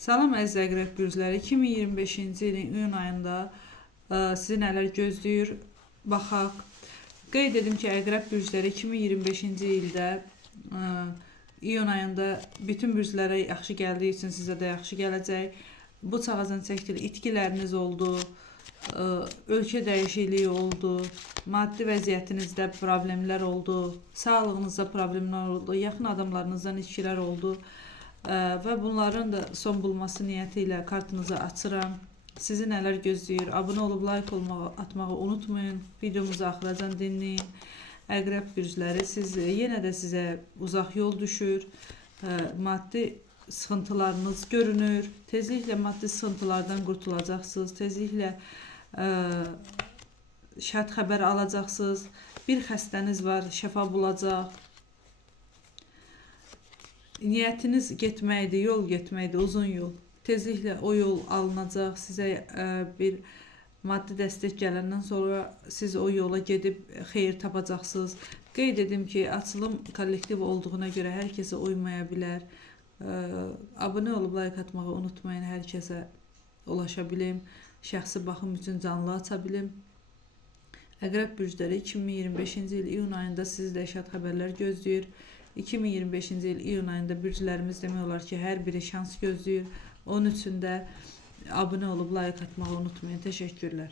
Salam əziz Əqrəb bürcləri, 2025-ci ilin iyun ayında sizi nələr gözləyir baxaq. Qeyd edim ki, Əqrəb bürcləri 2025-ci ildə iyun ayında bütün bürclərə yaxşı gəldiyi üçün sizə də yaxşı gələcək. Bu çağızın çəkdiri itkiləriniz oldu, ölkə dəyişikliyi oldu, maddi vəziyyətinizdə problemlər oldu, sağlığınızda problemlər oldu, yaxın adamlarınızdan itkilər oldu. Və bunların da son bulması niyyəti ilə kartınızı açıram. Sizi nələr gözləyir? Abunə olub like atmağı unutmayın. Videomuzu axıracan dinləyin. Əqrəb bürcləri, yenə də sizə uzaq yol düşür. Maddi sıxıntılarınız görünür. Tezliklə maddi sıxıntılardan qurtulacaqsınız. Tezliklə şad xəbər alacaqsınız. Bir xəstəniz var, şəfa bulacaq. Niyyətiniz getməkdir, yol getməkdir, uzun yol. Tezliklə o yol alınacaq. Sizə bir maddi dəstək gələndən sonra siz o yola gedib xeyir tapacaqsınız. Qeyd edim ki, açılım kollektiv olduğuna görə hər kəsə uymaya bilər. Abunə olub like atmağı unutmayın, hər kəsə ulaşa bilim. Şəxsi baxım üçün canlı aça bilim. Əqrəb bürcləri 2025-ci il iyun ayında sizi də şad xəbərlər gözləyir. 2025-ci il iyun ayında bürclərimiz demək olar ki, hər biri şans gözləyir. Onun üçün də abunə olub like atmağı unutmayın. Təşəkkürlər.